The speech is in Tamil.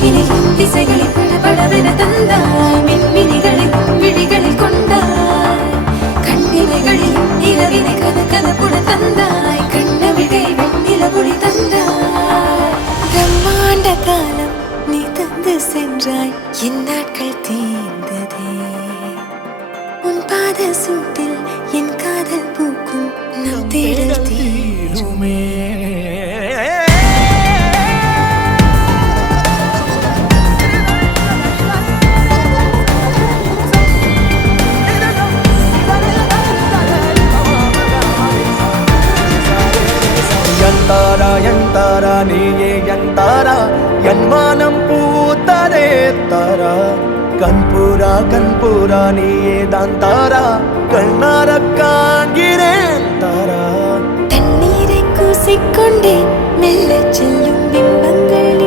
நினைவினில் திசைகளில் படபடவென தந்தாய் மின்மினிகளில் விழிகளில் கொண்டாய் கண்ணிமைகளில் இரவினை கதகதப்புட தந்தாய் கண்ணவிழை வெண்ணிலவொளி தந்தாய் பிரம்மாண்ட காலம் நீ தந்து சென்றாய் என் நாட்கள் தீர்ந்ததே உன் பாத சூட்டில் என் காதல் பூக்கும் நம் தேடல் தீருமே யந்தாரா யந்தாரா நீயே யந்தாரா என் வானம் பூத்ததே தாரா கண்பூரா நீயே தான் தாரா கண்ணார காண்கிறேன் தாரா தண்ணீரை கூசிக்கொண்டே மெல்ல செல்லும் பிம்பங்கள்